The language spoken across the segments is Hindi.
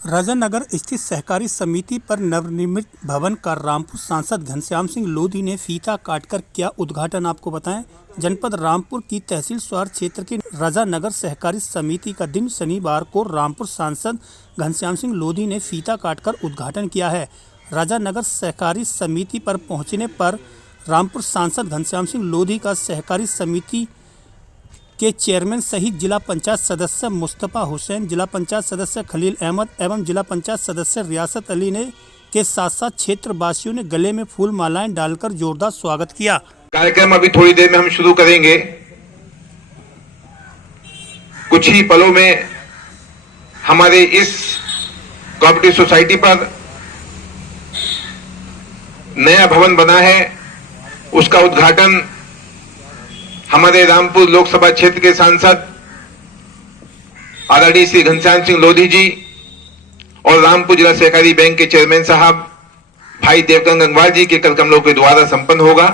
राजानगर स्थित सहकारी समिति पर नवनिर्मित भवन का रामपुर सांसद घनश्याम सिंह लोधी ने फीता काटकर किया उद्घाटन। आपको बताएं, जनपद रामपुर की तहसील स्वार क्षेत्र के राजानगर सहकारी समिति का दिन शनिवार को रामपुर सांसद घनश्याम सिंह लोधी ने फीता काटकर उद्घाटन किया है। राजानगर सहकारी समिति पर पहुंचने पर रामपुर सांसद घनश्याम सिंह लोधी का सहकारी समिति के चेयरमैन सहित जिला पंचायत सदस्य मुस्तफा हुसैन, जिला पंचायत सदस्य खलील अहमद एवं जिला पंचायत सदस्य रियासत अली ने के साथ साथ क्षेत्रवासियों ने गले में फूल मालाएं डालकर जोरदार स्वागत किया। कार्यक्रम अभी थोड़ी देर में हम शुरू करेंगे। कुछ ही पलों में हमारे इस कोऑपरेटिव सोसाइटी पर नया भवन बना है, उसका उद्घाटन हमारे रामपुर लोकसभा क्षेत्र के सांसद आदरणीय श्री घनश्याम सिंह लोधी जी और रामपुर जिला सहकारी बैंक के चेयरमैन साहब भाई देवकन गंगवार जी के करकमलों के द्वारा संपन्न होगा।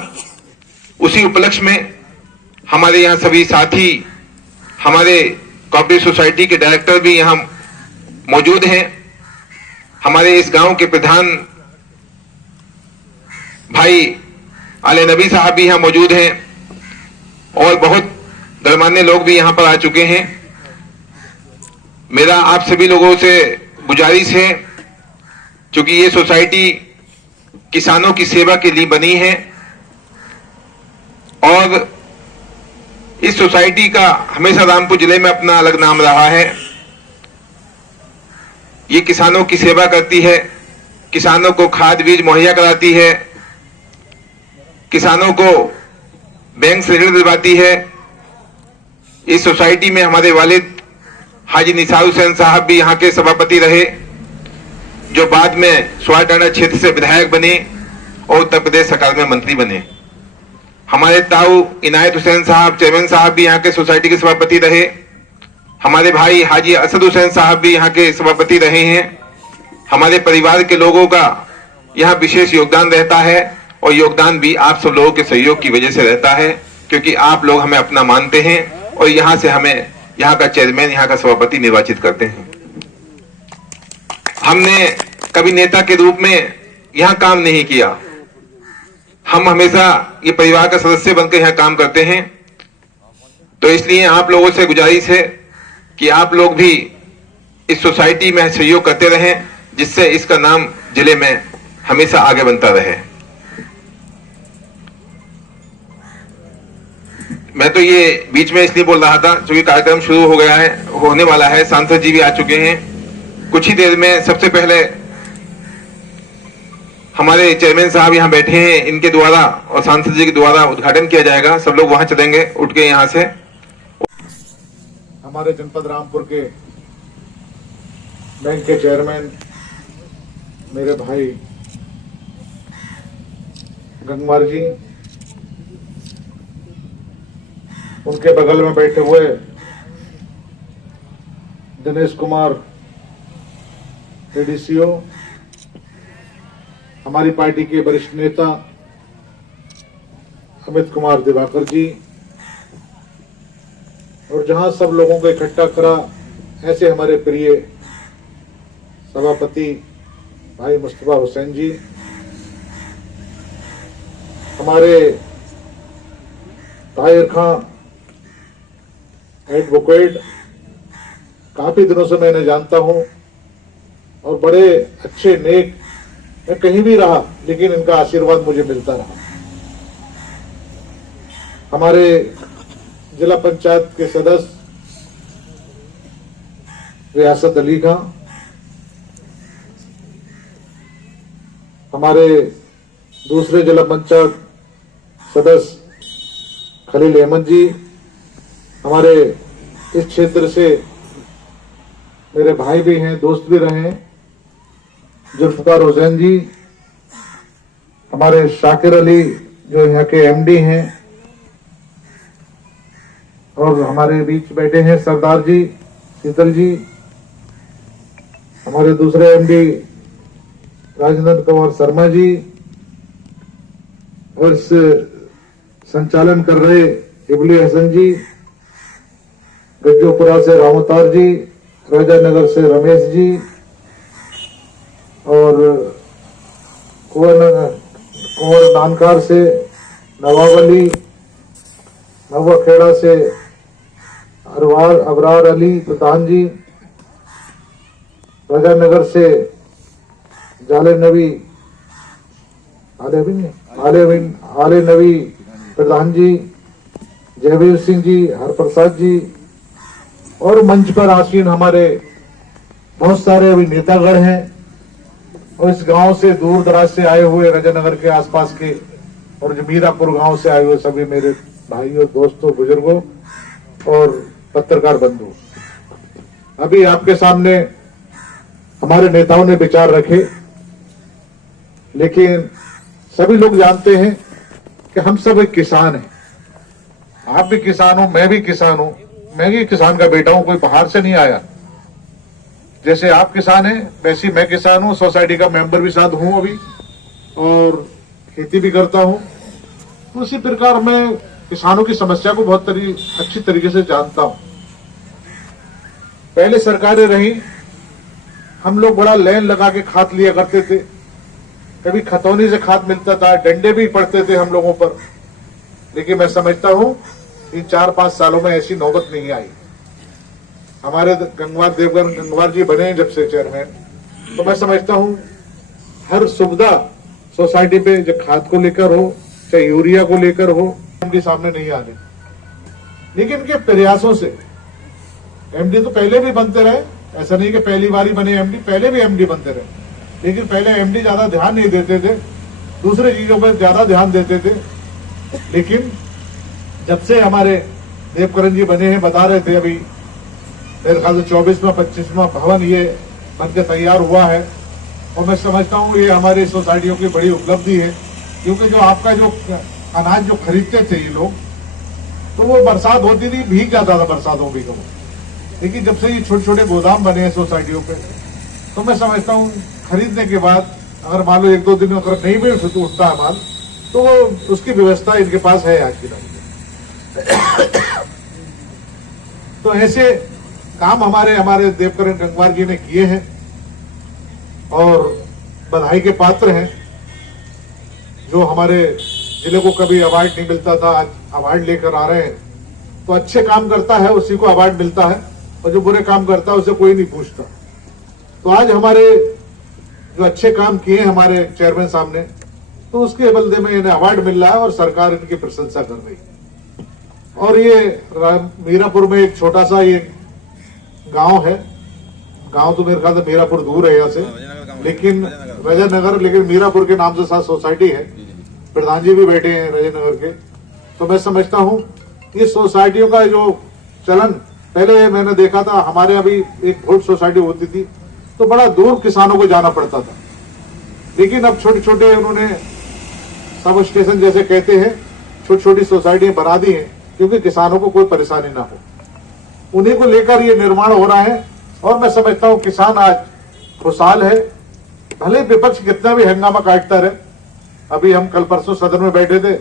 उसी उपलक्ष्य में हमारे यहाँ सभी साथी, हमारे कोऑपरेटिव सोसाइटी के डायरेक्टर भी यहाँ मौजूद हैं। हमारे इस गांव के प्रधान भाई आले नबी साहब भी यहाँ मौजूद हैं और बहुत गणमान्य लोग भी यहां पर आ चुके हैं। मेरा आप सभी लोगों से गुजारिश है, क्योंकि ये सोसाइटी किसानों की सेवा के लिए बनी है और इस सोसाइटी का हमेशा रामपुर जिले में अपना अलग नाम रहा है। ये किसानों की सेवा करती है, किसानों को खाद बीज मुहैया कराती है, किसानों को बैंक से ऋण दिलवाती है। इस सोसाइटी में हमारे वालिद हाजी निसार हुसैन साहब भी यहाँ के सभापति रहे, जो बाद में स्वारटांडा क्षेत्र से विधायक बने और उत्तर प्रदेश सरकार में मंत्री बने। हमारे ताऊ इनायत हुसैन साहब चेयरमैन साहब भी यहाँ के सोसाइटी के सभापति रहे। हमारे भाई हाजी असद हुसैन साहब भी यहाँ के सभापति रहे हैं। हमारे परिवार के लोगों का यहाँ विशेष योगदान रहता है और योगदान भी आप सब लोगों के सहयोग की वजह से रहता है, क्योंकि आप लोग हमें अपना मानते हैं और यहाँ से हमें यहाँ का चेयरमैन, यहाँ का सभापति निर्वाचित करते हैं। हमने कभी नेता के रूप में यहाँ काम नहीं किया, हम हमेशा ये परिवार का सदस्य बनकर यहाँ काम करते हैं। तो इसलिए आप लोगों से गुजारिश है कि आप लोग भी इस सोसाइटी में सहयोग करते रहें, जिससे इसका नाम जिले में हमेशा आगे बनता रहे। मैं तो ये बीच में इसलिए बोल रहा था क्योंकि कार्यक्रम शुरू हो गया है, होने वाला है। सांसद जी भी आ चुके हैं। कुछ ही देर में सबसे पहले हमारे चेयरमैन साहब यहाँ बैठे हैं, इनके द्वारा और सांसद जी के द्वारा उद्घाटन किया जाएगा। सब लोग वहां चलेंगे उठ के यहाँ से। हमारे जनपद रामपुर के बैंक के चेयरमैन मेरे भाई गंगवार जी, उनके बगल में बैठे हुए दिनेश कुमार एडीसीओ, हमारी पार्टी के वरिष्ठ नेता अमित कुमार दिवाकर जी, और जहां सब लोगों को इकट्ठा करा ऐसे हमारे प्रिय सभापति भाई मुस्तफा हुसैन जी, हमारे ताहिर खां एडवोकेट, काफी दिनों से मैं इन्हें जानता हूं और बड़े अच्छे नेक, मैं कहीं भी रहा लेकिन इनका आशीर्वाद मुझे मिलता रहा। हमारे जिला पंचायत के सदस्य रियासत अली खां, हमारे दूसरे जिला पंचायत सदस्य खलील अहमद जी, हमारे इस क्षेत्र से मेरे भाई भी हैं, दोस्त भी रहे हैं, जुल्फकार हुसैन जी, हमारे शाकिर अली जो यहाँ के एमडी हैं, और हमारे बीच बैठे हैं सरदार जी शीतल जी, हमारे दूसरे एमडी राजेंद्र कुमार शर्मा जी, और इस संचालन कर रहे इबली हसन जी, गज्जोपुरा से रामोतार जी, राजानगर से रमेश जी, और कुंवर नानकार से नवाब अली, नवाखेड़ा से अबरार अली प्रधान जी, राजानगर से आले नबी प्रधान जी, जयवीर सिंह जी, हरप्रसाद जी, और मंच पर आसीन हमारे बहुत सारे अभी नेतागण हैं, और इस गांव से दूर दराज से आए हुए राजानगर के आसपास के और जो मीरापुर गांव से आए हुए सभी मेरे भाइयों, दोस्तों, बुजुर्गों और पत्रकार बंधु, अभी आपके सामने हमारे नेताओं ने विचार रखे, लेकिन सभी लोग जानते हैं कि हम सब एक किसान हैं। आप भी किसान हो, मैं भी किसान हूं, मैं भी किसान का बेटा हूं, कोई बाहर से नहीं आया। जैसे आप किसान हैं वैसे मैं किसान हूं, सोसाइटी का मेंबर भी साथ हूं अभी, और खेती भी करता हूं। तो उसी प्रकार मैं किसानों की समस्या को बहुत अच्छी तरीके से जानता हूं। पहले सरकारें रही, हम लोग बड़ा लाइन लगा के खाद लिया करते थे, कभी खतौनी से खाद मिलता था, डंडे भी पड़ते थे हम लोगों पर, लेकिन मैं समझता हूं इन 4-5 सालों में ऐसी नौबत नहीं आई। हमारे गंगवार जी बने जब से चेयरमैन, तो मैं समझता हूं हर सुविधा सोसाइटी पे, जो खाद को लेकर हो चाहे यूरिया को लेकर हो, उनके सामने नहीं आने। लेकिन इनके प्रयासों से एमडी तो पहले भी बनते रहे, ऐसा नहीं कि पहली बार ही बने एमडी, पहले भी एमडी बनते रहे, लेकिन पहले एमडी ज्यादा ध्यान नहीं देते थे, दूसरे चीजों पर ज्यादा ध्यान देते थे। लेकिन जब से हमारे देवकरण जी बने हैं, बता रहे थे अभी मेरे ख्याल से 24वां भवन ये बनकर तैयार हुआ है, और मैं समझता हूँ ये हमारी सोसाइटियों की बड़ी उपलब्धि है, क्योंकि जो आपका जो अनाज जो खरीदते थे ये लोग, तो वो बरसात होती थी, भीग जाता था बरसातों भी को। लेकिन जब से ये छोटे छोटे गोदाम बने हैं सोसाइटियों पे, तो मैं समझता हूँ खरीदने के बाद अगर मान लो 1-2 दिन अगर नहीं भी उठता है माल, तो उसकी व्यवस्था इनके पास है आज की तारीख। तो ऐसे काम हमारे देवकरण गंगवार जी ने किए हैं, और बधाई के पात्र हैं। जो हमारे जिले को कभी अवार्ड नहीं मिलता था, आज अवार्ड लेकर आ रहे हैं। तो अच्छे काम करता है उसी को अवार्ड मिलता है, और जो बुरे काम करता है उसे कोई नहीं पूछता। तो आज हमारे जो अच्छे काम किए हमारे चेयरमैन साहब ने, तो उसके बदले में इन्हें अवार्ड मिल रहा है और सरकार इनकी प्रशंसा कर रही है। और ये मीरापुर में एक छोटा सा ये गांव है, गांव तो मेरे ख्याल से मीरापुर दूर है यहाँ से, लेकिन राजानगर, लेकिन मीरापुर के नाम से साथ सोसाइटी है, प्रधान जी भी बैठे हैं राजानगर के। तो मैं समझता हूँ ये सोसाइटियों का जो चलन, पहले मैंने देखा था हमारे अभी एक वोट सोसाइटी होती थी तो बड़ा दूर किसानों को जाना पड़ता था, लेकिन अब छोटे छोटे उन्होंने सब स्टेशन जैसे कहते हैं छोटी छोटी सोसाइटियां बना दी हैं, क्योंकि किसानों को कोई परेशानी ना हो। उन्हीं को लेकर ये निर्माण हो रहा है, और मैं समझता हूँ किसान आज खुशहाल है। भले विपक्ष कितना भी हंगामा काटता रहे, अभी हम कल परसों सदन में बैठे थे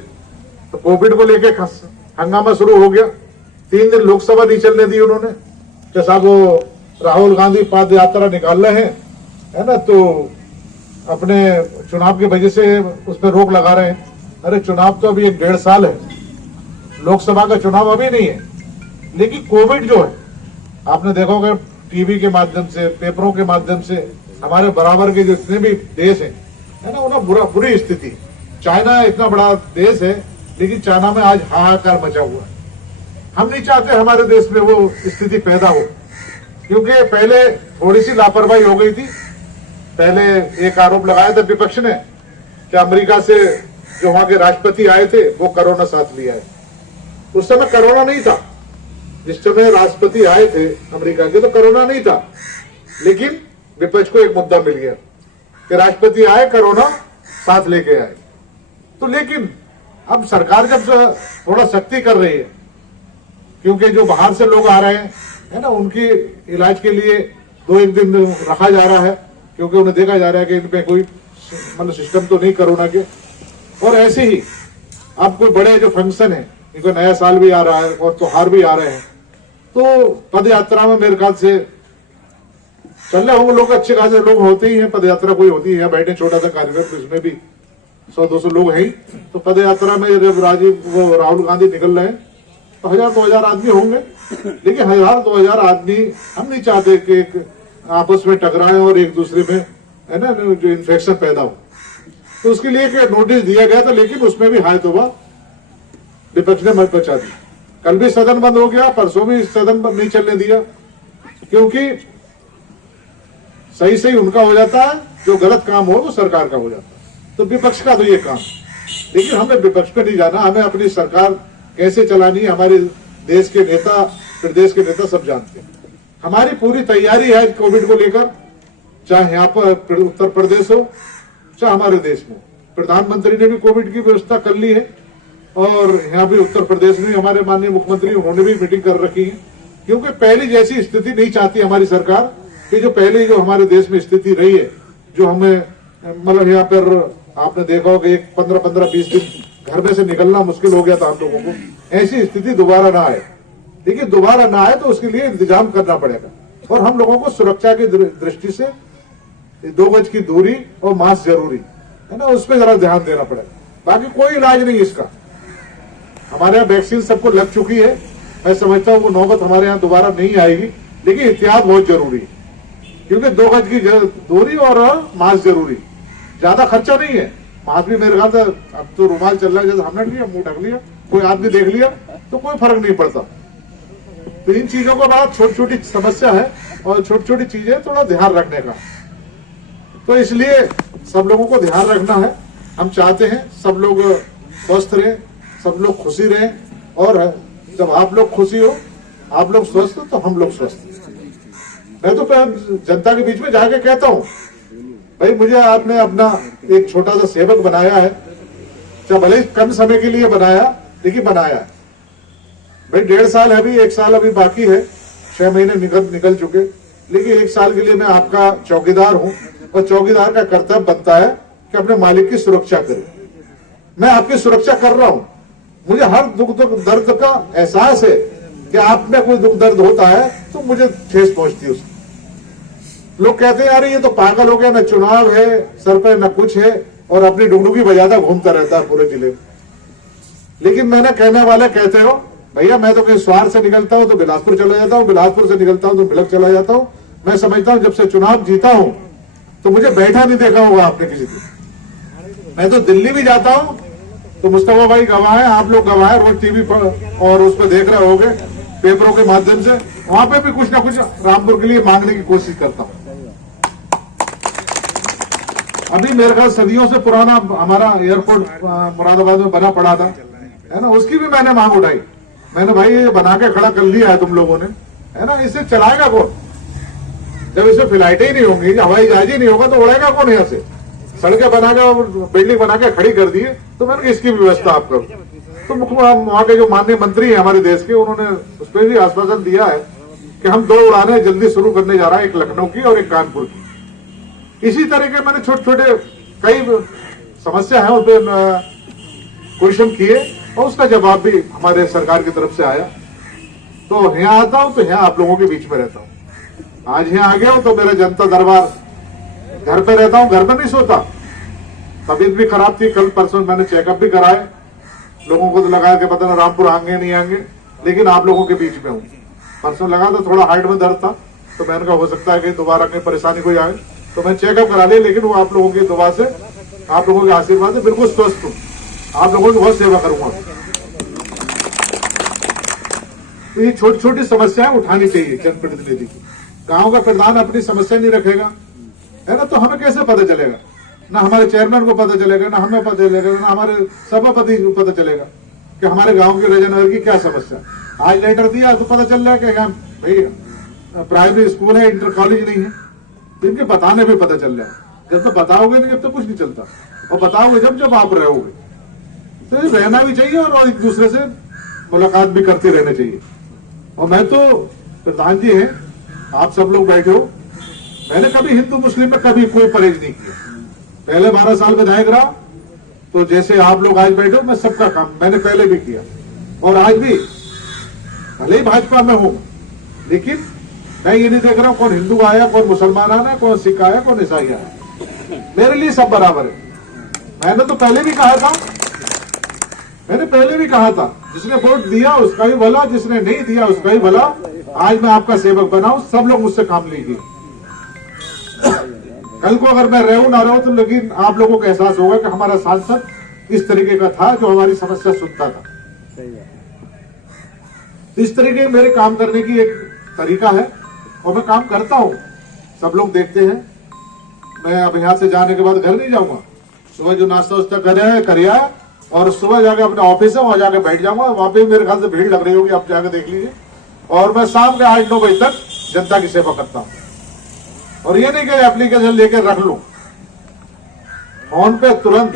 तो कोविड को लेकर हंगामा शुरू हो गया, 3 दिन लोकसभा नहीं चलने दी उन्होंने, कि साहब वो राहुल गांधी पद यात्रा निकाल रहे हैं, है ना, तो अपने चुनाव की वजह से उस पर रोक लगा रहे हैं। अरे चुनाव तो अभी 1-1.5 साल है, लोकसभा का चुनाव अभी नहीं है, लेकिन कोविड जो है आपने देखा होगा टीवी के माध्यम से, पेपरों के माध्यम से, हमारे बराबर के जितने भी देश हैं, है ना, उन्हें बुरी स्थिति। चाइना इतना बड़ा देश है, लेकिन चाइना में आज हाहाकार मचा हुआ है। हम नहीं चाहते हमारे देश में वो स्थिति पैदा हो, क्योंकि पहले थोड़ी सी लापरवाही हो गई थी। पहले एक आरोप लगाया था विपक्ष ने कि अमेरिका से जो वहां के राष्ट्रपति आए थे वो कोरोना साथ लिया है। उस समय कोरोना नहीं था, जिस समय राष्ट्रपति आए थे अमेरिका के तो कोरोना नहीं था, लेकिन विपक्ष को एक मुद्दा मिल गया कि राष्ट्रपति आए, कोरोना साथ लेके आए। तो लेकिन अब सरकार जब थोड़ा सख्ती कर रही है, क्योंकि जो बाहर से लोग आ रहे हैं, है ना, उनकी इलाज के लिए 2-1 दिन रखा जा रहा है, क्योंकि उन्हें देखा जा रहा है कि इन पे कोई मतलब सिस्टम तो नहीं कोरोना के। और ऐसे ही अब कोई बड़े जो फंक्शन है, इनको नया साल भी आ रहा है और त्योहार भी आ रहे हैं, तो पद यात्रा में मेरे ख्याल से चल रहे होंगे लोग, अच्छे खासे लोग होते ही हैं, पद यात्रा कोई होती है, यहाँ बैठे छोटा सा कार्यक्रम, इसमें भी 100-200 लोग हैं। तो पद यात्रा में जब राहुल गांधी निकल रहे हैं तो 1000-2000 आदमी होंगे, लेकिन 1000-2000 आदमी हम नहीं चाहते कि एक आपस में टकराएं और एक दूसरे में है ना जो इन्फेक्शन पैदा हो। तो उसके लिए एक नोटिस दिया गया था, लेकिन उसमें भी हाय तौबा विपक्ष ने मत बचा दी। कल भी सदन बंद हो गया, परसों भी सदन बंद नहीं चलने दिया, क्योंकि सही सही उनका हो जाता है, जो गलत काम हो वो सरकार का हो जाता है। तो विपक्ष का तो ये काम, लेकिन हमें विपक्ष पे नहीं जाना, हमें अपनी सरकार कैसे चलानी है। हमारे देश के नेता, प्रदेश के नेता सब जानते हैं। हमारी पूरी तैयारी है कोविड को लेकर, चाहे यहाँ पर उत्तर प्रदेश हो चाहे हमारे देश में। प्रधानमंत्री ने भी कोविड की व्यवस्था कर ली है, और यहाँ भी उत्तर प्रदेश में हमारे माननीय मुख्यमंत्री, उन्होंने भी मीटिंग कर रखी है, क्योंकि पहली जैसी स्थिति नहीं चाहती हमारी सरकार कि जो पहले जो हमारे देश में स्थिति रही है, जो हमें मतलब यहाँ पर आपने देखा होगा एक 15-20 दिन घर में से निकलना मुश्किल हो गया था हम लोगों को, ऐसी स्थिति दोबारा ना आए। देखिए दोबारा ना आए तो उसके लिए इंतजाम करना पड़ेगा, और हम लोगों को सुरक्षा की दृष्टि से 2 गज की दूरी और मास्क जरूरी है ना, उस पर जरा ध्यान देना पड़ेगा। बाकी कोई इलाज नहीं इसका, हमारे यहाँ वैक्सीन सबको लग चुकी है। मैं समझता हूँ वो नौबत हमारे यहाँ दोबारा नहीं आएगी, लेकिन एहतियात बहुत जरूरी है, क्योंकि 2 गज की दूरी और मास्क जरूरी। ज्यादा खर्चा नहीं है, मास्क भी मेरे ख्याल से अब तो रुमाल चल रहा है, जैसे हमने लिया मुंह ढक लिया, कोई आदमी देख लिया तो कोई फर्क नहीं पड़ता। तो इन चीजों का बड़ा छोटी छोटी समस्या है, और छोटी छोटी चीजें थोड़ा ध्यान रखने का, तो इसलिए सब लोगों को ध्यान रखना है। हम चाहते हैं सब लोग स्वस्थ रहें, सब लोग खुशी रहें, और जब आप लोग खुशी हो, आप लोग स्वस्थ हो, तो हम लोग स्वस्थ। मैं तो जनता के बीच में जाके कहता हूँ, भाई मुझे आपने अपना एक छोटा सा सेवक बनाया है, चाहे भले ही कम समय के लिए बनाया, लेकिन बनाया है। भाई 1.5 साल है, अभी 1 साल अभी बाकी है, 6 महीने निकल चुके, लेकिन 1 साल के लिए मैं आपका चौकीदार हूँ, और चौकीदार का कर्तव्य बनता है कि अपने मालिक की सुरक्षा करे। मैं आपकी सुरक्षा कर रहा हूँ, मुझे हर दुख दर्द का एहसास है कि आप में कोई दुख दर्द होता है तो मुझे ठेस पहुंचती है उसकी। लोग कहते हैं यार ये तो पागल हो गया, न चुनाव है सर पे न कुछ है, और अपनी डुगडुगी बजाता घूमता रहता है पूरे जिले में। लेकिन मैंने कहने वाले कहते हो भैया, मैं तो कहीं स्वार से निकलता हूं तो बिलासपुर चला जाता हूं, बिलासपुर से निकलता हूं तो मिलक चला जाता हूं। मैं समझता हूं जब से चुनाव जीता हूं तो मुझे बैठा नहीं देखा होगा आपने किसी दिन। मैं तो दिल्ली भी जाता हूं तो मुस्तफा भाई गवाह है, आप लोग गवाह है, रोज टीवी पर और उस पर देख रहे होगे, पेपरों के माध्यम से, वहां पे भी कुछ ना कुछ रामपुर के लिए मांगने की कोशिश करता हूं। अभी मेरे ख्याल सदियों से पुराना हमारा एयरपोर्ट मुरादाबाद में बना पड़ा था, है ना, उसकी भी मैंने मांग उठाई। मैंने भाई ये बना के खड़ा कर लिया है तुम लोगों ने, है ना, इसे चलाएगा कौन? जब इसमें फ्लाइटें ही नहीं होंगी, हवाई जहाज ही नहीं होगा तो उड़ेगा कौन यहाँ से? सड़कें बना के बिल्डिंग बना के खड़ी कर दिए, तो मैंने इसकी व्यवस्था आप करो। तो वहां के जो माननीय मंत्री हैं हमारे देश के, उन्होंने उस पर भी आश्वासन दिया है कि हम 2 उड़ानें जल्दी शुरू करने जा रहे हैं, एक लखनऊ की और एक कानपुर की। इसी तरह के मैंने छोटे छोटे कई समस्या है उस पर क्वेश्चन किए, और उसका जवाब भी हमारे सरकार की तरफ से आया। तो यहाँ आता हूं तो यहाँ आप लोगों के बीच में रहता हूँ। आज यहाँ आ गया हूं तो मेरा जनता दरबार घर पे रहता हूँ, घर पे नहीं सोता। तबीयत भी खराब थी, कल परसों मैंने चेकअप भी कराए, लोगों को तो लगा के पता ना रामपुर आएंगे नहीं आएंगे, लेकिन आप लोगों के बीच में हूँ। परसों लगा तो थोड़ा हार्ट में दर्द था, तो मैंने कहा हो सकता है कि दोबारा कहीं परेशानी कोई आए, तो मैं चेकअप करा लिया। लेकिन वो आप लोगों की दुआ से, आप लोगों के आशीर्वाद से बिल्कुल स्वस्थ हूँ, आप लोगों की बहुत सेवा करूंगा। तो ये छोटी छोटी समस्याएं उठानी चाहिए जनप्रतिनिधि की। गांव का प्रधान अपनी समस्या नहीं रखेगा, है ना, तो हमें कैसे पता चलेगा? ना हमारे चेयरमैन को पता चलेगा, ना हमें पता चलेगा, ना हमारे सभापति को पता चलेगा कि हमारे गांव के रजनगर की क्या समस्या। आज लेटर दिया तो पता चल रहा है कि यहाँ भाई प्राइमरी स्कूल है, इंटर कॉलेज नहीं है, तो इनके बताने भी पता चल रहा है। जब तो बताओगे नहीं, जब तो कुछ नहीं चलता, और बताओगे जब आप रहोगे। तो रहना भी चाहिए और एक दूसरे से मुलाकात भी करते रहना चाहिए। और मैं तो प्रधान जी हैं, आप सब लोग बैठे हो, मैंने कभी हिंदू मुस्लिम में कभी कोई परहेज नहीं किया। पहले 12 साल विधायक रहा, तो जैसे आप लोग आज बैठे हो, मैं सबका काम मैंने पहले भी किया, और आज भी भले ही भाजपा में हूं, लेकिन मैं ये नहीं देख रहा हूं कौन हिंदू आया, कौन मुसलमान आया, कौन सिख आया, कौन ईसाई आया। मेरे लिए सब बराबर है। मैंने तो पहले भी कहा था, जिसने वोट दिया उसका ही भला, जिसने नहीं दिया उसका ही भला। आज मैं आपका सेवक बना हूं, सब लोग मुझसे काम लीजिए। कल को अगर मैं रहूं ना रहूं तो लेकिन आप लोगों को एहसास होगा कि हमारा सांसद इस तरीके का था जो हमारी समस्या सुनता था। इस तरीके मेरे काम करने की एक तरीका है और मैं काम करता हूं, सब लोग देखते हैं। मैं अब यहां से जाने के बाद घर नहीं जाऊंगा, सुबह जो नाश्ता वास्ता करिया और सुबह जाके अपने ऑफिस है वहां जाके बैठ जाऊंगा। वहां पे मेरे ख्याल से भीड़ लग रही होगी, आप जाके देख लीजिए। और मैं शाम के 8-9 बजे तक जनता की सेवा करता हूं। और ये नहीं कि एप्लीकेशन लेकर रख लूं, फोन पे तुरंत,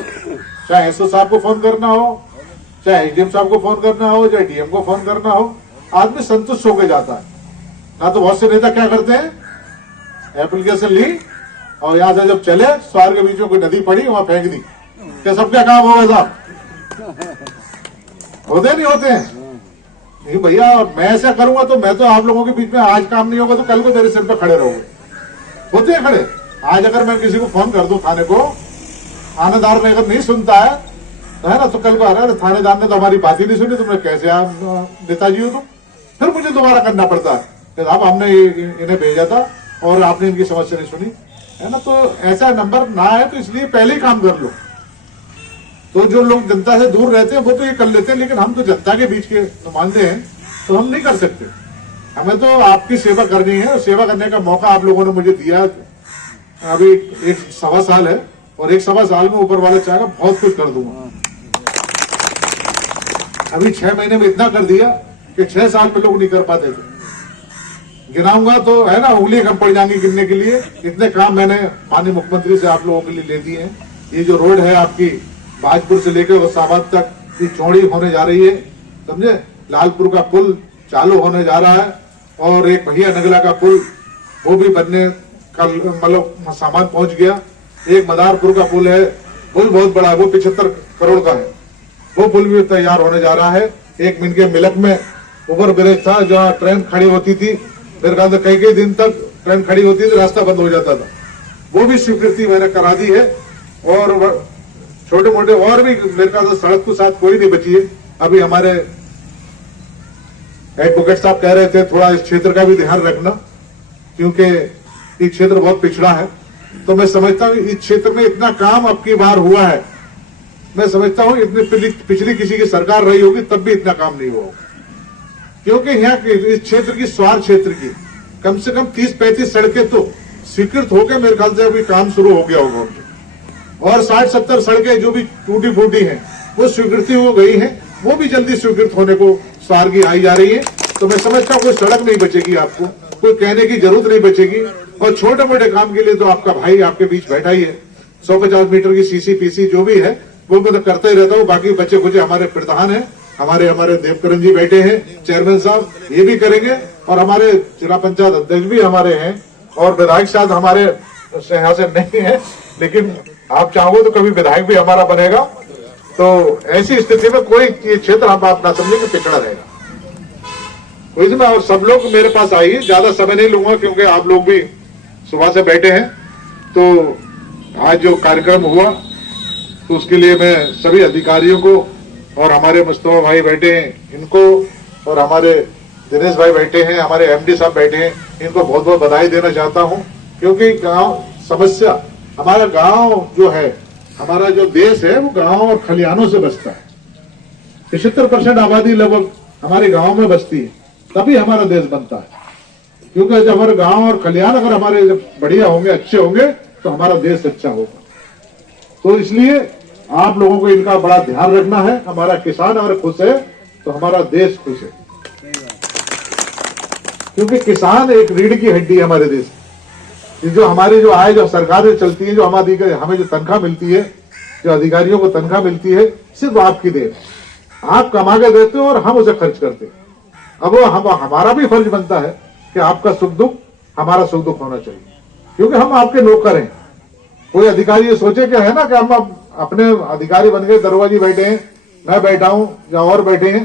चाहे एसओ साहब को फोन करना हो, चाहे एसडीएम साहब को फोन करना हो, चाहे डीएम को फोन करना हो, आदमी संतुष्ट होकर जाता है। ना तो बहुत से नेता क्या करते हैं, एप्लीकेशन ली और यहां से जब चले स्वार के बीच में कोई नदी पड़ी वहां फेंक दी, क्या सबका काम होगा साहब? होते नहीं होते हैं? नहीं भैया, और मैं ऐसा करूंगा तो मैं तो आप लोगों के बीच में आज काम नहीं होगा तो कल को मेरे सिर पे खड़े रहोगे। होते हैं खड़े। आज अगर मैं किसी को फोन कर दूं थाने को, थानेदार ने अगर नहीं सुनता है ना, तो कल को अरे थानेदार ने तो हमारी बात ही नहीं सुनी, तुमने कैसे नेताजी हो तुम, फिर मुझे दोबारा करना पड़ता है कि साहब हमने इन्हें भेजा था और आपने इनकी समस्या नहीं सुनी, है ना। तो ऐसा नंबर ना है, तो इसलिए पहले ही काम कर लो। तो जो लोग जनता से दूर रहते हैं वो तो ये कर लेते हैं, लेकिन हम तो जनता के बीच के नुमाइंदे हैं, तो हम नहीं कर सकते। हमें तो आपकी सेवा करनी है और सेवा करने का मौका आप लोगों ने मुझे दिया। अभी 1.25 साल है और 1.25 साल में ऊपर वाला चाहेगा बहुत कुछ कर दूंगा। अभी 6 महीने में इतना कर दिया कि 6 साल में लोग नहीं कर पाते थे। गिनाऊंगा तो है ना, उंगली कम पड़ जाएंगी गिनने के लिए। इतने काम मैंने माननीय मुख्यमंत्री से आप लोगों के लिए ले दिए हैं। ये जो रोड है आपकी बाजपुर से लेकर वसाबाद तक, ये चौड़ी होने जा रही है, समझे। लालपुर का पुल चालू होने जा रहा है और एक भैया नगला का पुल वो भी बनने का मतलब सामान पहुंच गया। एक मदारपुर का पुल है, पुल बहुत बड़ा है, वो 75 करोड़ का है, वो पुल भी तैयार होने जा रहा है। एक मिनट के मिलक में ओवर ब्रिज था जहाँ ट्रेन खड़ी होती थी, मेरे ख्याल से कई दिन तक ट्रेन खड़ी होती थी, रास्ता बंद हो जाता था, वो भी स्वीकृति मैंने करा दी है। और छोटे मोटे और भी मेरे ख्याल से सड़क के साथ कोई नहीं बची है। अभी हमारे एडवोकेट साहब कह रहे थे थोड़ा इस क्षेत्र का भी ध्यान रखना, क्योंकि ये क्षेत्र बहुत पिछड़ा है। तो मैं समझता हूँ इस क्षेत्र में इतना काम अब की बार हुआ है, मैं समझता हूँ इतनी पिछली किसी की सरकार रही होगी तब भी इतना काम नहीं हुआ, क्योंकि यहाँ इस क्षेत्र की स्वार क्षेत्र की कम से कम 30-35 सड़कें तो स्वीकृत होकर मेरे ख्याल से अभी काम शुरू हो गया होगा, और 60-70 सड़कें जो भी टूटी फूटी हैं वो स्वीकृति हो गई है, वो भी जल्दी स्वीकृत होने को स्वार की आई जा रही है। तो मैं समझता हूँ कोई सड़क नहीं बचेगी, आपको कोई कहने की जरूरत नहीं बचेगी। और छोटे मोटे काम के लिए तो आपका भाई आपके बीच बैठा ही है। 150 मीटर की सीसी जो भी है वो मैं तो करता ही रहता हूँ। बाकी बच्चे कुछ हमारे प्रधान है, हमारे देवकरण जी बैठे हैं, चेयरमैन साहब ये भी करेंगे, और हमारे जिला पंचायत अध्यक्ष भी हमारे हैं, और विधायक शायद हमारे यहाँ से नहीं है, लेकिन आप चाहो तो कभी विधायक भी हमारा बनेगा। तो ऐसी स्थिति में कोई ये क्षेत्र हम आप ना समझे कि पिछड़ा रहेगा कोई में। और सब लोग मेरे पास आइए, ज्यादा समय नहीं लूंगा क्योंकि आप लोग भी सुबह से बैठे हैं। तो आज जो कार्यक्रम हुआ तो उसके लिए मैं सभी अधिकारियों को और हमारे मुस्तफा भाई बैठे हैं इनको, और हमारे दिनेश भाई बैठे हैं, हमारे एमडी साहब बैठे हैं, इनको बहुत बहुत बधाई देना चाहता हूं। क्योंकि गांव समस्या, हमारा गांव जो है, हमारा जो देश है वो गांव और खलिहानों से बसता है। 75% आबादी लगभग हमारे गांव में बसती है, तभी हमारा देश बनता है। क्योंकि जब हमारे गांव और खलिहान अगर हमारे जब बढ़िया होंगे, अच्छे होंगे, तो हमारा देश अच्छा होगा। तो इसलिए आप लोगों को इनका बड़ा ध्यान रखना है। हमारा किसान अगर खुश है तो हमारा देश खुश है, क्योंकि किसान एक रीढ़ की हड्डी है हमारे देश की। जो हमारी जो आय जो सरकार चलती है, जो हमें जो तनख्वाह मिलती है, जो अधिकारियों को तनख्वाह मिलती है, सिर्फ आपकी देन। आप कमा के देते हो और हम उसे खर्च करते हैं। अब वो हमारा भी फर्ज बनता है कि आपका सुख दुख हमारा सुख दुख होना चाहिए, क्योंकि हम आपके नौकर हैं। कोई अधिकारी ये सोचे कि है ना कि हम अपने अधिकारी बन गए, दरवाजे बैठे हैं, मैं बैठा हूं या और बैठे हैं,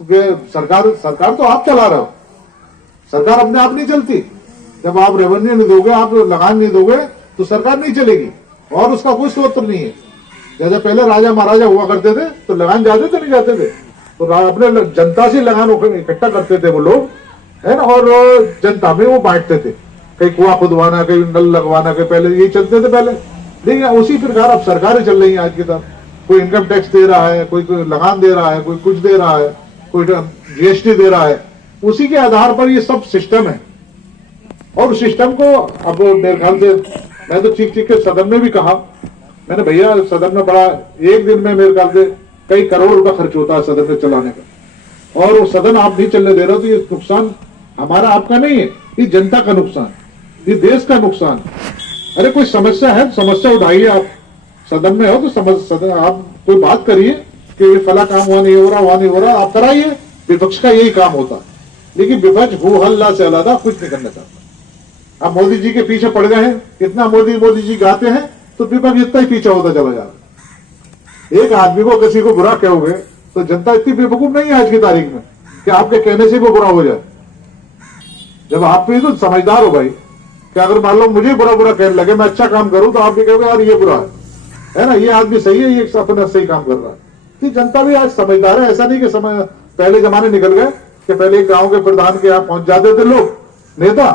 तो सरकार तो आप चला रहे हो, सरकार अपने आप नहीं चलती। जब आप रेवेन्यू नहीं दोगे, आप लगान नहीं दोगे तो सरकार नहीं चलेगी और उसका कोई स्रोत नहीं है। जैसे पहले राजा महाराजा हुआ करते थे तो लगान जाते थे नहीं जाते थे, तो अपने जनता से लगान इकट्ठा करते थे वो लोग, है ना, और जनता में वो बांटते थे। कहीं कुआं खुदवाना, कहीं नल लगवाना, कहीं पहले ये चलते थे पहले। लेकिन उसी प्रकार अब सरकारें चल रही है आज की तरह, कोई इनकम टैक्स दे रहा है, कोई लगान दे रहा है, कोई कुछ दे रहा है, कोई जीएसटी दे रहा है। उसी के आधार पर ये सब सिस्टम है। और सिस्टम को अब मेरे ख्याल से मैं तो चीख के सदन में भी कहा, मैंने भैया सदन में बड़ा एक दिन में मेरे ख्याल से कई करोड़ रुपया खर्च होता है सदन में चलाने का, और वो सदन आप नहीं चलने दे रहे हो, तो ये नुकसान हमारा आपका नहीं है, ये जनता का नुकसान, ये देश का नुकसान। अरे कोई समस्या है, समस्या उठाइए। आप सदन में हो तो आप कोई बात करिए कि ये फला काम हुआ नहीं हो रहा, वहां नहीं हो रहा, आप कराइए। विपक्ष का यही काम होता है, लेकिन विपक्ष हो हल्ला से अलावा कुछ नहीं करना चाहता। अब मोदी जी के पीछे पड़ गए हैं, इतना मोदी जी गाते हैं तो विपक्ष इतना ही पीछे होता चला जा रहा है। एक आदमी को किसी को बुरा कहोगे तो जनता इतनी बेवकूफ नहीं है आज की तारीख में कि आपके कहने से वो बुरा हो जाए। जब आप भी तो समझदार हो भाई कि अगर मान लो मुझे बुरा कहने लगे, मैं अच्छा काम करूं तो आप भी कहोगे यार ये बुरा है ना, ये आदमी सही है, ये अपना सही काम कर रहा है। कि जनता भी आज समझदार है। ऐसा नहीं कि पहले जमाने निकल गए कि पहले गांव के प्रधान के यहाँ पहुंच जाते थे लोग नेता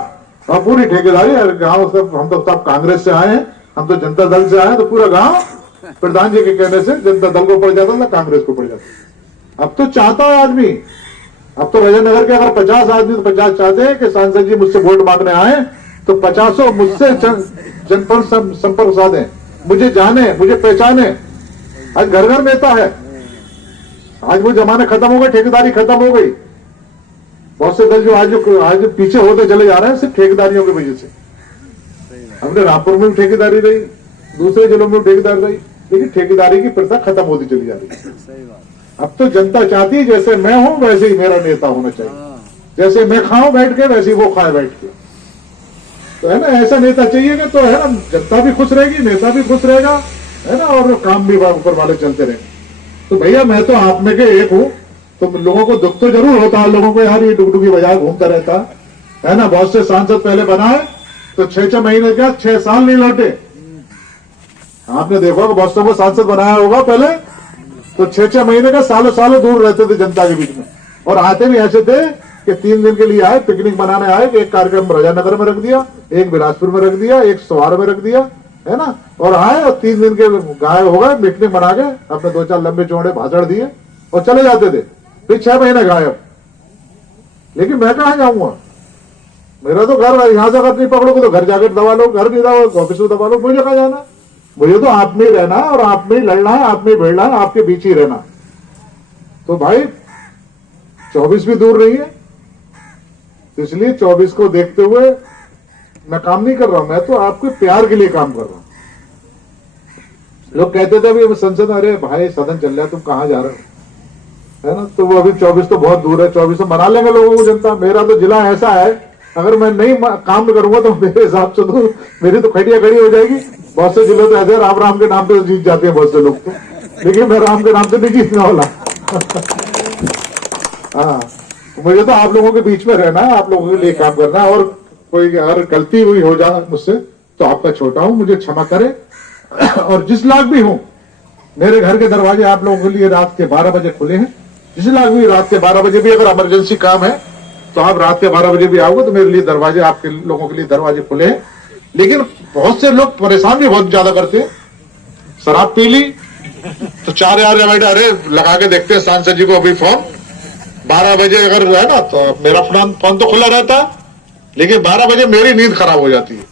और पूरी ठेकेदारी, गांव हम तो सब कांग्रेस से आए हैं, हम तो जनता दल से आए, तो पूरा गांव प्रधान जी के कहने से जनता दल को पड़ जाता था, कांग्रेस को पड़ जाता। अब तो चाहता है आदमी, अब तो रजनगर के अगर 50 आदमी तो 50 चाहते हैं कि सांसद जी मुझसे वोट मांगने आए तो 50 मुझसे जनपद संपर्क साधे, मुझे जाने, मुझे पहचाने। आज घर घर नेता है। आज वो जमाने खत्म हो गए, ठेकेदारी खत्म हो गई। बहुत से दल जो आज पीछे होते चले जा रहे हैं सिर्फ ठेकेदारियों की वजह से। हमने रामपुर में भी ठेकेदारी रही, दूसरे जिलों में भी ठेकेदारी रही, लेकिन ठेकेदारी की प्रथा खत्म होती चली जा रही है। अब तो जनता चाहती है जैसे मैं हूं वैसे ही मेरा नेता होना चाहिए, जैसे मैं खाऊं बैठ के वैसे ही वो खाए बैठ के, तो है ना, ऐसा नेता चाहिए ना, तो है ना, जनता भी खुश रहेगी, नेता भी खुश रहेगा, है ना, और काम भी ऊपर वाले चलते रहेंगे। तो भैया मैं तो आप में के एक हूं, तो लोगों को दुख तो जरूर होता है, लोगों को यार ये डुगडुगी बजा घूमता रहता है ना। बहुत से सांसद पहले बनाए तो 6-6 महीने क्या 6 साल नहीं लौटे। आपने देखा कि बहुत से सांसद बनाया होगा पहले तो 6-6 महीने का सालों सालों दूर रहते थे जनता के बीच में, और आते भी ऐसे थे कि 3 दिन के लिए आए, पिकनिक मनाने आए, कि एक कार्यक्रम राजानगर में रख दिया, एक बिलासपुर में रख दिया, एक सवार में रख दिया, है ना, और आए और 3 दिन के गायब हो गए, पिकनिक मना के अपने 2-4 लंबे चौड़े भाषण दिए और चले जाते थे, फिर 6 महीने गायब। लेकिन मैं कहां जाऊंगा, मेरा तो घर यहां से अगर नहीं पकड़ोगे तो घर जाकर दबा लो, घर नहीं दबा ऑफिस में दबा लो, मुझे कहां जाना। मुझे तो आप में ही रहना है और आप में ही लड़ना है, आप में ही भिड़ना है, आपके बीच ही रहना। तो भाई 24 भी दूर नहीं है, तो इसलिए 24 को देखते हुए मैं काम नहीं कर रहा हूं, मैं तो आपके प्यार के लिए काम कर रहा हूं। लोग कहते थे अभी संसद, अरे भाई सदन चल रहा है तुम कहां जा रहे हो, है ना, तो वो अभी 24 तो बहुत दूर है, 24 तो मना लेंगे लोगों को जनता। मेरा तो जिला ऐसा है, अगर मैं नहीं काम करूंगा तो मेरे हिसाब से तो मेरी तो खटिया खड़ी हो जाएगी। बहुत से जिले तो ऐसे राम के नाम पे जीत जाते हैं बहुत से लोग तो, लेकिन मैं राम के नाम से नहीं जीतने वाला। हाँ, मुझे तो आप लोगों के बीच में रहना है, आप लोगों के लिए काम करना है, और कोई अगर गलती हुई हो जाए मुझसे तो आपका छोटा हूं, मुझे क्षमा करें। और जिस लाख भी हूं, मेरे घर के दरवाजे आप लोगों के लिए रात के 12 बजे खुले हैं। जिस लाख भी रात के 12 बजे भी अगर इमरजेंसी काम है तो आप रात के 12 बजे भी आओगे तो मेरे लिए दरवाजे, आपके लोगों के लिए दरवाजे खुले हैं। लेकिन बहुत से लोग परेशान भी बहुत ज्यादा करते हैं। शराब पी ली तो 4 यार बैठे, अरे लगा के देखते हैं सांसद जी को अभी फोन, 12 बजे अगर है ना तो मेरा फोन तो खुला रहता है, लेकिन 12 बजे मेरी नींद खराब हो जाती है।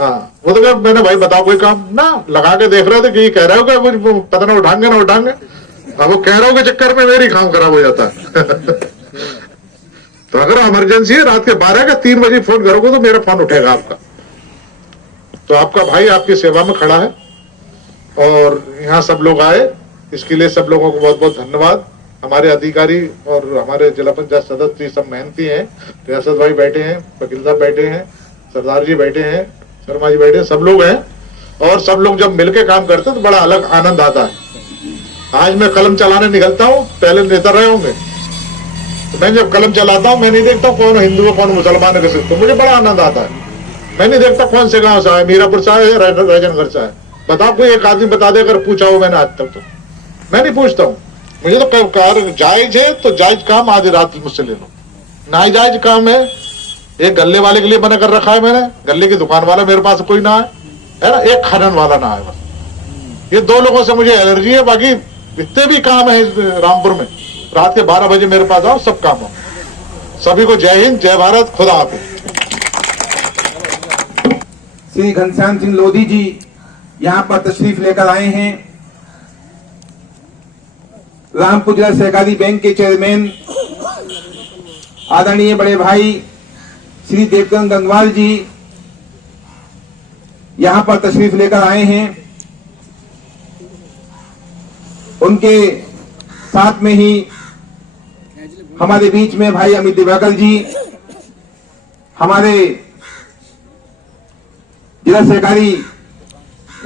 हाँ, वो तो मैंने भाई बताओ कोई काम ना, लगा के देख रहे थे कि कह रहे हो कि पता ना उठाएंगे ना उठाएंगे, अब वो कह रहे हो के चक्कर में मेरी काम खराब हो जाता है। तो अगर इमरजेंसी है रात के 12 का 3 बजे फोन करोगे तो मेरा फोन उठेगा आपका। तो आपका भाई आपकी सेवा में खड़ा है, और यहाँ सब लोग आए, इसके लिए सब लोगों को बहुत बहुत धन्यवाद। हमारे अधिकारी और हमारे जिला पंचायत सदस्य सब मेहनती हैं, रियासत भाई बैठे हैं, वकील साहब बैठे हैं, सरदार जी बैठे हैं, शर्मा जी बैठे हैं, सब लोग हैं, और सब लोग जब मिलके काम करते हैं तो बड़ा अलग आनंद आता है। आज मैं कलम चलाने निकलता हूँ, पहले नेता रहे होंगे, तो मैं जब कलम चलाता हूँ मैं नहीं देखता कौन हिंदू है कौन मुसलमान है किसी, तो मुझे बड़ा आनंद आता है। मैं नहीं देखता कौन से गांव से आए, मीरापुर से आए या राजनगर से आए। बताओ कोई एक आदमी बता दे अगर पूछा हो मैंने आज तक, तो मैं नहीं पूछता हूँ। मुझे तो जायज है तो जायज काम आधी रात मुझसे ले लो, नाजायज काम है एक गल्ले वाले के लिए बना कर रखा है मैंने, गल्ले की दुकान वाला मेरे पास कोई ना है ना, एक खनन वाला ना है, बस ये 2 लोगों से मुझे एलर्जी है। बाकी इतने भी काम है इस रामपुर में, रात के 12 बजे मेरे पास आओ, सब काम हो। सभी को जय हिंद, जय भारत, खुदा हाफिज। श्री घनश्याम सिंह लोधी जी यहाँ पर तशरीफ लेकर आए हैं। रामपुर जिला सहकारी बैंक के चेयरमैन आदरणीय बड़े भाई श्री देवचंद गंगवाल जी यहाँ पर तशरीफ लेकर आए हैं। उनके साथ में ही हमारे बीच में भाई अमित दिवाकर जी, हमारे जिला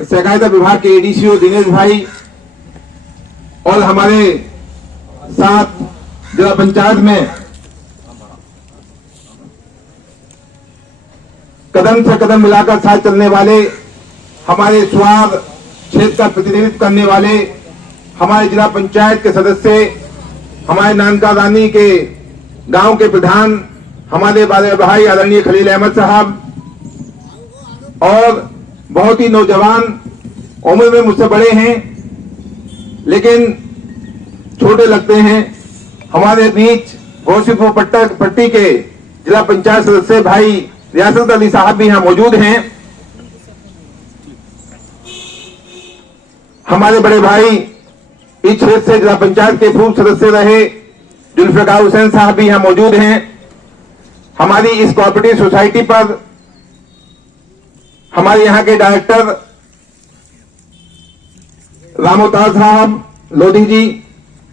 सहकारिता विभाग के एडीसीओ दिनेश भाई, और हमारे साथ जिला पंचायत में कदम से कदम मिलाकर साथ चलने वाले हमारे स्वार क्षेत्र का प्रतिनिधित्व करने वाले हमारे जिला पंचायत के सदस्य, हमारे नानका रानी के गांव के प्रधान हमारे बड़े भाई आदरणीय खलील अहमद साहब, और बहुत ही नौजवान उम्र में मुझसे बड़े हैं लेकिन छोटे लगते हैं, हमारे बीच गौसीपुर पट्टी के जिला पंचायत सदस्य भाई रियासत अली साहब भी यहाँ मौजूद हैं। हमारे बड़े भाई इस क्षेत्र से जिला पंचायत के पूर्व सदस्य रहे जुल्फिकार हुसैन साहब भी यहाँ मौजूद हैं। हमारी इस कोऑपरेटिव सोसाइटी पर हमारे यहाँ के डायरेक्टर रामोतार साहब लोधी जी,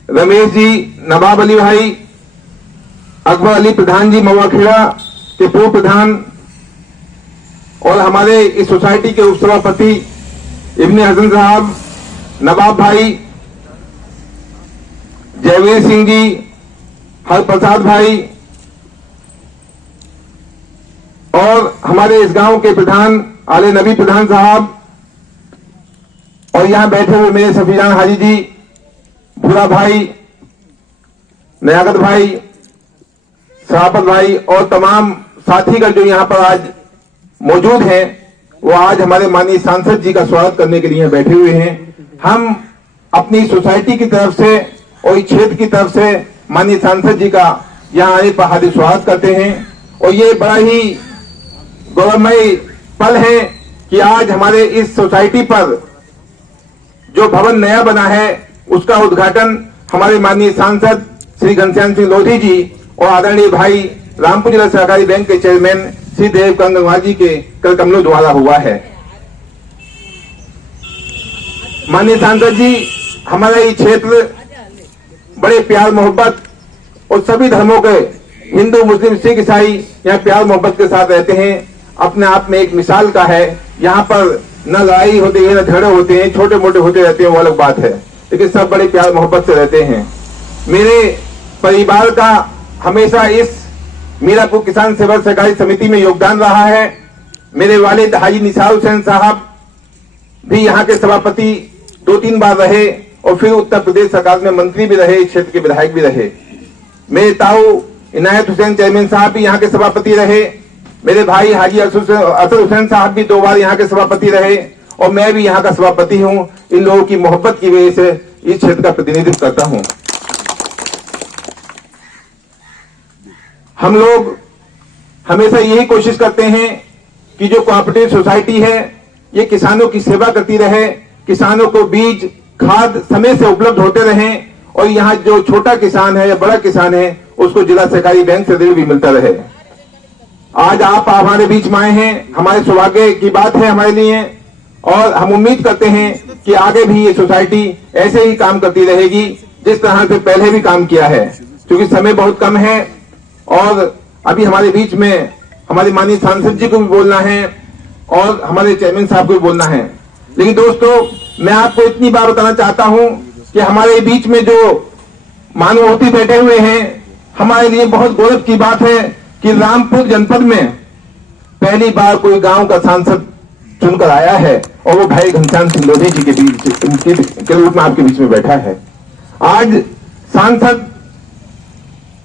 रमेश जी, नवाब अली भाई, अकबर अली प्रधान जी मवाखेड़ा के पूर्व प्रधान, और हमारे इस सोसाइटी के उपसभापति इब्ने हसन साहब, नवाब भाई, जयवीर सिंह जी, हरप्रसाद भाई, और हमारे इस गांव के प्रधान आले नबी प्रधान साहब, और यहां बैठे हुए मेरे सफीरान हाजी जी, भूरा भाई, नयागत भाई, सहाबत भाई, और तमाम साथीगण जो यहाँ पर आज मौजूद हैं, वो आज हमारे माननीय सांसद जी का स्वागत करने के लिए बैठे हुए हैं। हम अपनी सोसाइटी की तरफ से और इस क्षेत्र की तरफ से माननीय सांसद जी का यहाँ आने पर हार्दिक स्वागत करते हैं। और ये बड़ा ही गौरवमयी पल है कि आज हमारे इस सोसाइटी पर जो भवन नया बना है उसका उद्घाटन हमारे माननीय सांसद श्री घनश्याम सिंह लोधी जी और आदरणीय भाई रामपुर जिला सहकारी बैंक के चेयरमैन श्री देवचंद गंगवाल जी के कर कमलों द्वारा हुआ है। माननीय सांसद जी, हमारा ये क्षेत्र बड़े प्यार मोहब्बत और सभी धर्मों के हिंदू मुस्लिम सिख ईसाई यहाँ प्यार मोहब्बत के साथ रहते हैं। अपने आप में एक मिसाल का है। यहाँ पर न लड़ाई होती है न झगड़े होते हैं, छोटे मोटे होते रहते हैं वो अलग बात है, लेकिन सब बड़े प्यार मोहब्बत से रहते हैं। मेरे परिवार का हमेशा इस मीरापुर किसान सेवा सहकारी समिति में योगदान रहा है। मेरे वालिद हाजी निसार हुसैन साहब भी यहाँ के सभापति 2-3 बार रहे और फिर उत्तर प्रदेश सरकार में मंत्री भी रहे, इस क्षेत्र के विधायक भी रहे। मेरे ताऊ इनायत हुसैन चेयरमैन साहब भी यहाँ के सभापति रहे। मेरे भाई हाजी असद हुसैन साहब भी 2 बार यहाँ के सभापति रहे और मैं भी यहाँ का सभापति हूँ। इन लोगों की मोहब्बत की वजह से इस क्षेत्र का प्रतिनिधित्व करता हूँ। हम लोग हमेशा यही कोशिश करते हैं कि जो कोऑपरेटिव सोसाइटी है ये किसानों की सेवा करती रहे, किसानों को बीज खाद समय से उपलब्ध होते रहें और यहाँ जो छोटा किसान है या बड़ा किसान है उसको जिला सहकारी बैंक से ऋण भी मिलता रहे। आज आप हमारे बीच में आए हैं, हमारे सौभाग्य की बात है हमारे लिए और हम उम्मीद करते हैं कि आगे भी ये सोसाइटी ऐसे ही काम करती रहेगी जिस तरह से पहले भी काम किया है। क्योंकि समय बहुत कम है और अभी हमारे बीच में हमारे माननीय सांसद जी को भी बोलना है और हमारे चेयरमैन साहब को भी बोलना है। लेकिन दोस्तों, मैं आपको इतनी बार बताना चाहता हूं कि हमारे बीच में जो मानवोती बैठे हुए हैं, हमारे लिए बहुत गौरव की बात है कि रामपुर जनपद में पहली बार कोई गांव का सांसद चुनकर आया है और वो भाई घनश्याम सिंह लोधी जी के बीच के रूप में आपके बीच में बैठा है। आज सांसद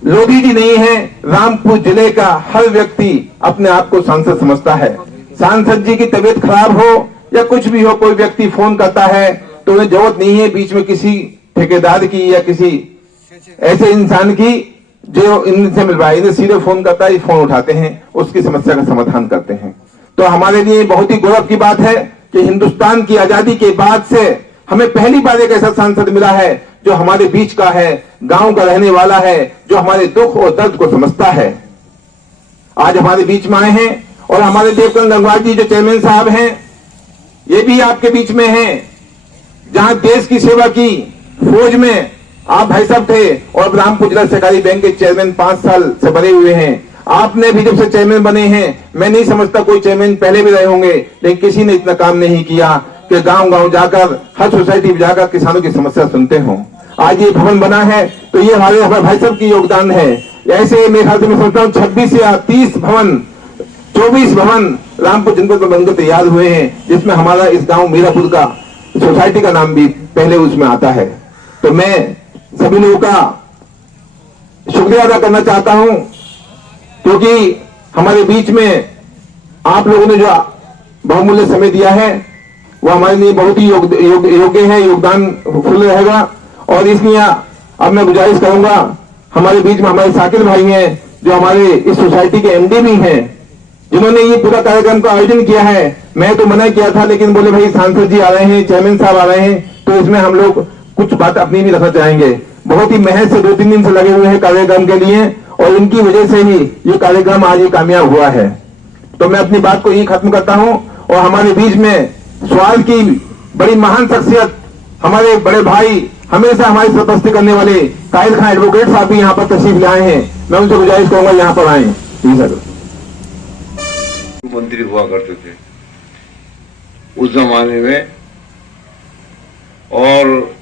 लोधी जी नहीं है, रामपुर जिले का हर व्यक्ति अपने आप को सांसद समझता है। सांसद जी की तबीयत खराब हो या कुछ भी हो, कोई व्यक्ति फोन करता है तो उन्हें जरूरत नहीं है बीच में किसी ठेकेदार की या किसी ऐसे इंसान की जो इनसे मिलवाए, इन्हें सीधे फोन करता है, फोन उठाते हैं, उसकी समस्या का समाधान करते हैं। तो हमारे लिए बहुत ही गौरव की बात है कि हिंदुस्तान की आजादी के बाद से हमें पहली बार एक ऐसा सांसद मिला है जो हमारे बीच का है, गांव का रहने वाला है, जो हमारे दुख और दर्द को समझता है। आज हमारे बीच में आए हैं और हमारे देवकन गंगवार जी जो चेयरमैन साहब हैं, ये भी आपके बीच में हैं। जहां देश की सेवा की फौज में आप भाई साहब थे और रामपुर जिला सहकारी बैंक के चेयरमैन 5 साल से बने हुए हैं। आपने भी जब से चेयरमैन बने हैं, मैं नहीं समझता कोई चेयरमैन पहले भी रहे होंगे, लेकिन किसी ने इतना काम नहीं किया कि गांव गांव जाकर, हर सोसाइटी में जाकर किसानों की समस्या सुनते हो। आज ये भवन बना है तो ये हमारे भाई साहब की योगदान है। ऐसे मेरे ख्याल से मैं समझता हूँ 26 या 30 भवन, 24 भवन रामपुर जनपद में बनकर तैयार हुए हैं, जिसमें हमारा इस गांव मीरापुर का सोसाइटी का नाम भी पहले उसमें आता है। तो मैं सभी लोगों का शुक्रिया अदा करना चाहता हूं, क्योंकि हमारे बीच में आप लोगों ने जो बहुमूल्य समय दिया है वो हमारे लिए बहुत ही योग्य है, योगदान फुल रहेगा। और इसलिए अब मैं गुजारिश करूंगा, हमारे बीच में हमारे साकिर भाई हैं जो हमारे इस सोसाइटी के एमडी भी हैं, जिन्होंने ये पूरा कार्यक्रम का आयोजन किया है। मैं तो मना किया था, लेकिन बोले भाई सांसद जी आ रहे हैं, चेयरमैन साहब आ रहे हैं, तो इसमें हम लोग कुछ बात अपनी भी रखना चाहेंगे। बहुत ही मेहनत से 2-3 दिन से लगे हुए हैं कार्यक्रम के लिए और इनकी वजह से ही ये कार्यक्रम आज ये कामयाब हुआ है। तो मैं अपनी बात को यही खत्म करता हूं और हमारे बीच में स्वाल की बड़ी महान शख्सियत, हमारे बड़े भाई, हमेशा हमारी सरपरस्ती करने वाले काहिल खान एडवोकेट साहब भी यहाँ पर तशरीफ लाए हैं। मैं उनसे गुजारिश करूंगा यहाँ पर आए। जी सर। मंत्री हुआ करते थे उस जमाने में, और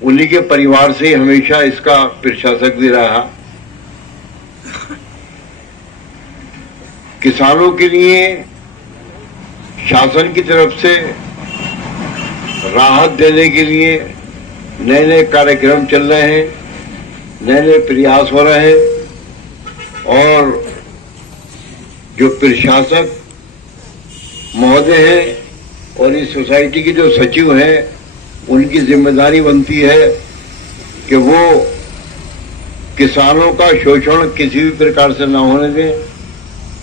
उन्हीं के परिवार से ही हमेशा इसका प्रशासक भी रहा। किसानों के लिए शासन की तरफ से राहत देने के लिए नए नए कार्यक्रम चल रहे हैं, नए नए प्रयास हो रहे हैं, और जो प्रशासक महोदय हैं और इस सोसाइटी के जो सचिव हैं, उनकी जिम्मेदारी बनती है कि वो किसानों का शोषण किसी भी प्रकार से न होने दें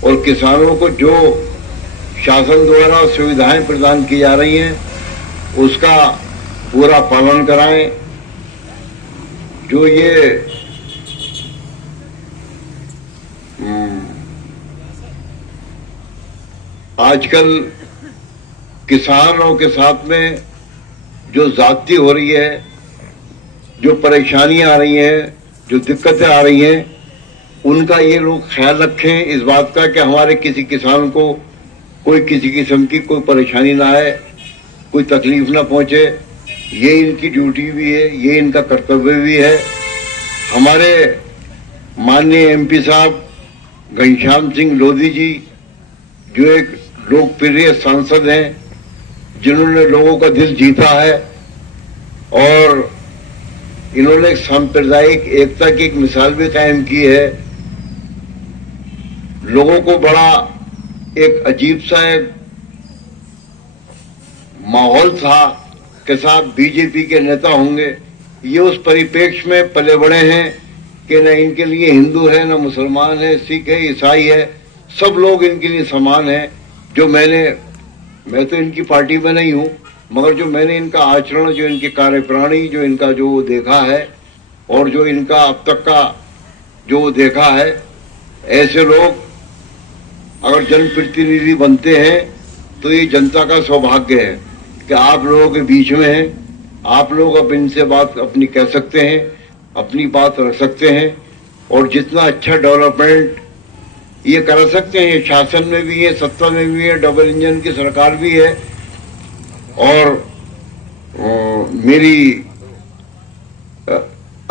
और किसानों को जो शासन द्वारा सुविधाएं प्रदान की जा रही हैं उसका पूरा पालन कराएं। जो ये आजकल किसानों के साथ में जो ज्यादती हो रही है, जो परेशानियां आ रही हैं, जो दिक्कतें आ रही हैं, उनका ये लोग ख्याल रखें इस बात का कि हमारे किसी किसान को कोई किसी किस्म की कोई परेशानी ना आए, कोई तकलीफ ना पहुंचे। ये इनकी ड्यूटी भी है, ये इनका कर्तव्य भी है। हमारे माननीय एमपी साहब घनश्याम सिंह लोधी जी जो एक लोकप्रिय सांसद हैं, जिन्होंने लोगों का दिल जीता है और इन्होंने एक सांप्रदायिक एकता की एक मिसाल भी कायम की है। लोगों को बड़ा एक अजीब सा एक माहौल था के साथ बीजेपी के नेता होंगे, ये उस परिप्रेक्ष्य में पले बड़े हैं कि न इनके लिए हिंदू है, न मुसलमान है, सिख है, ईसाई है, सब लोग इनके लिए समान हैं। जो मैं तो इनकी पार्टी में नहीं हूँ, मगर जो मैंने इनका आचरण, जो इनकी कार्यप्रणाली, जो इनका जो देखा है और जो इनका अब तक का जो देखा है, ऐसे लोग अगर जनप्रतिनिधि बनते हैं तो ये जनता का सौभाग्य है कि आप लोगों के बीच में हैं। आप लोग अब इनसे बात अपनी कह सकते हैं, अपनी बात रख सकते हैं और जितना अच्छा डेवलपमेंट ये कर सकते हैं, ये शासन में भी है, सत्ता में भी है, डबल इंजन की सरकार भी है। और मेरी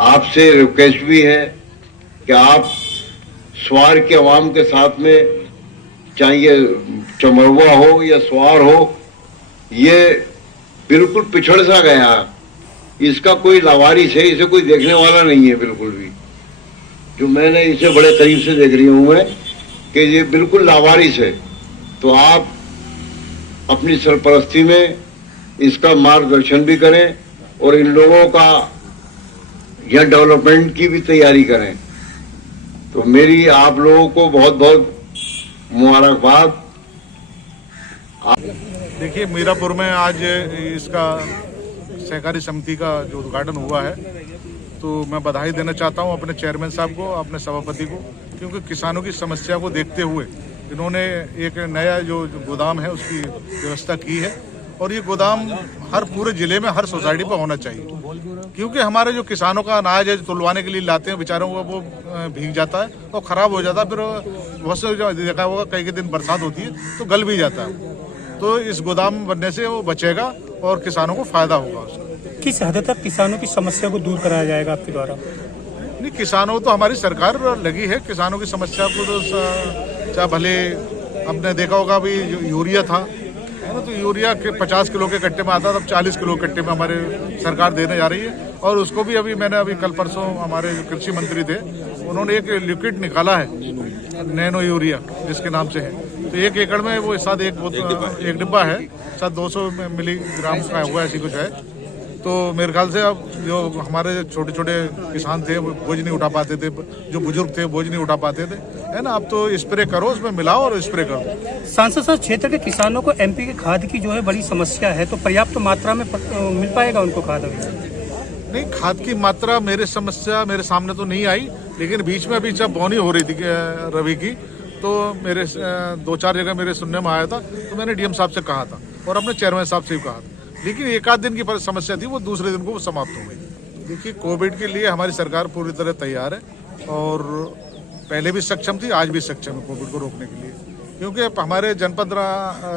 आपसे रिक्वेस्ट भी है कि आप स्वार के अवाम के साथ में, चाहे ये चमरवा हो या स्वार हो, ये बिल्कुल पिछड़ सा गया। इसका कोई लावारिस है, इसे कोई देखने वाला नहीं है बिल्कुल भी। जो मैंने इसे बड़े करीब से देख रही हूं मैं कि ये बिल्कुल लावारिस है। तो आप अपनी सरपरस्ती में इसका मार्गदर्शन भी करें और इन लोगों का यह डेवलपमेंट की भी तैयारी करें। तो मेरी आप लोगों को बहुत बहुत मुबारकबाद। देखिए, मीरापुर में आज इसका सहकारी समिति का जो उद्घाटन हुआ है, तो मैं बधाई देना चाहता हूं अपने चेयरमैन साहब को, अपने सभापति को, क्योंकि किसानों की समस्या को देखते हुए इन्होंने एक नया जो गोदाम है उसकी व्यवस्था की है। और ये गोदाम हर पूरे जिले में हर सोसाइटी पर होना चाहिए, क्योंकि हमारे जो किसानों का अनाज है जो तुलवाने के लिए लाते हैं बेचारों को, वो भीग जाता है और ख़राब हो जाता है। फिर बहुत से देखा होगा कई दिन बरसात होती है तो गल भी जाता है। तो इस गोदाम बनने से वो बचेगा और किसानों को फायदा होगा उसका। किस हद तक किसानों की समस्या को दूर कराया जाएगा आपके द्वारा? नहीं, किसानों तो हमारी सरकार लगी है किसानों की समस्या को। तो चाहे भले आपने देखा होगा अभी यूरिया था, है ना, तो यूरिया के 50 किलो के कट्टे में आता था, अब 40 किलो के कट्टे में हमारे सरकार देने जा रही है। और उसको भी अभी मैंने कल परसों हमारे जो कृषि मंत्री थे उन्होंने एक लिक्विड निकाला है नैनो यूरिया जिसके नाम से है। तो 1 एकड़ में वो साथ एक डिब्बा है, साथ 200 मिलीग्राम का हुआ, ऐसी कुछ है। तो मेरे ख्याल से अब जो हमारे छोटे छोटे किसान थे वो बोझ नहीं उठा पाते थे, जो बुजुर्ग थे बोझ नहीं उठा पाते थे, है ना। अब तो स्प्रे करो, उसमें मिलाओ और स्प्रे करो। सांसद साहब, क्षेत्र के किसानों को एमपी की खाद की जो है बड़ी समस्या है, तो पर्याप्त मात्रा में मिल पाएगा उनको खाद? अभी नहीं, खाद की मात्रा मेरे सामने तो नहीं आई, लेकिन बीच में अभी जब बोनी हो रही थी रवि की, तो मेरे 2-4 जगह मेरे सुनने में आया था। तो मैंने डीएम साहब से कहा था और अपने चेयरमैन साहब से भी कहा था, लेकिन 1 आध दिन की समस्या थी, वो दूसरे दिन को वो समाप्त हो गई। देखिए, कोविड के लिए हमारी सरकार पूरी तरह तैयार है और पहले भी सक्षम थी, आज भी सक्षम है कोविड को रोकने के लिए। क्योंकि हमारे जनपद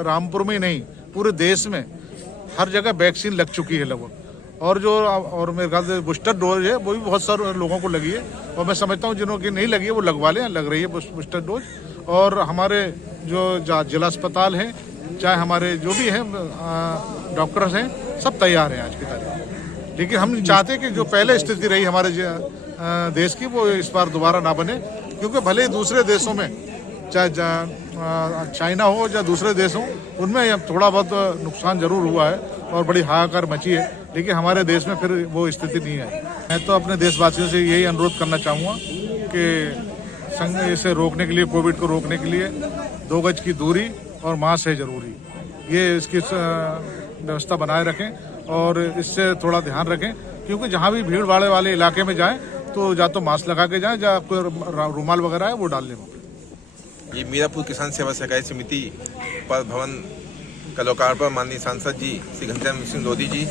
रामपुर में ही नहीं, पूरे देश में हर जगह वैक्सीन लग चुकी है लगभग। और मेरे ख्याल से बूस्टर डोज है वो भी बहुत सारे लोगों को लगी है। और मैं समझता हूँ जिन्हों की नहीं लगी है वो लगवा लें, लग रही है बूस्टर डोज। और हमारे जो जिला अस्पताल हैं, चाहे हमारे जो भी हैं डॉक्टर्स हैं, सब तैयार हैं आज की तारीख। लेकिन हम चाहते हैं कि जो पहले स्थिति रही हमारे देश की, वो इस बार दोबारा ना बने। क्योंकि भले ही दूसरे देशों में, चाहे चाइना हो या दूसरे देश हो, उनमें थोड़ा बहुत नुकसान जरूर हुआ है और बड़ी हाहाकार मची है, लेकिन हमारे देश में फिर वो स्थिति नहीं है। मैं तो अपने देशवासियों से यही अनुरोध करना चाहूँगा कि इसे रोकने के लिए, कोविड को रोकने के लिए 2 गज की दूरी और मास्क है जरूरी। ये इसकी व्यवस्था बनाए रखें और इससे थोड़ा ध्यान रखें, क्योंकि जहाँ भी भीड़ भाड़ वाले इलाके में जाएं तो या तो मास्क लगा के जाएं, या कोई रुमाल वगैरह है वो डाल लें। ये मीरापुर किसान सेवा सहकारी समिति पर भवन का लोकार्पण माननीय सांसद जी श्री घनश्याम सिंह लोधी जी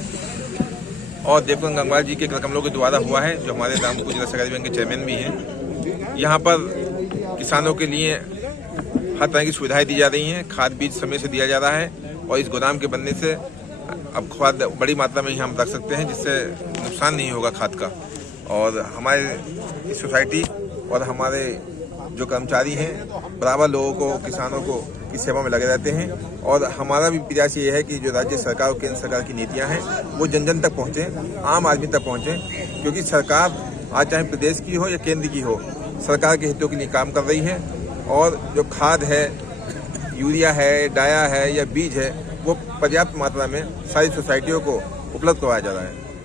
और देवकुंद गंगवार जी के कमलों के द्वारा हुआ है, जो हमारे रामपुर जिला सहकारी बैंक के चेयरमैन भी हैं। यहाँ पर किसानों के लिए हर तरह की सुविधाएं दी जा रही हैं, खाद बीज समय से दिया जा रहा है और इस गोदाम के बनने से अब खाद बड़ी मात्रा में ही हम रख सकते हैं, जिससे नुकसान नहीं होगा खाद का। और हमारे इस सोसाइटी और हमारे जो कर्मचारी हैं बराबर लोगों को, किसानों को की सेवा में लगे रहते हैं। और हमारा भी प्रयास ये है कि जो राज्य सरकार और केंद्र सरकार की नीतियां हैं वो जन जन तक पहुँचें, आम आदमी तक पहुँचें। क्योंकि सरकार आज चाहे प्रदेश की हो या केंद्र की हो, सरकार के हितों के लिए काम कर रही है। और जो खाद है, यूरिया है, डाया है या बीज है, वो पर्याप्त मात्रा में सारी सोसाइटियों को उपलब्ध करवाया जा रहा है।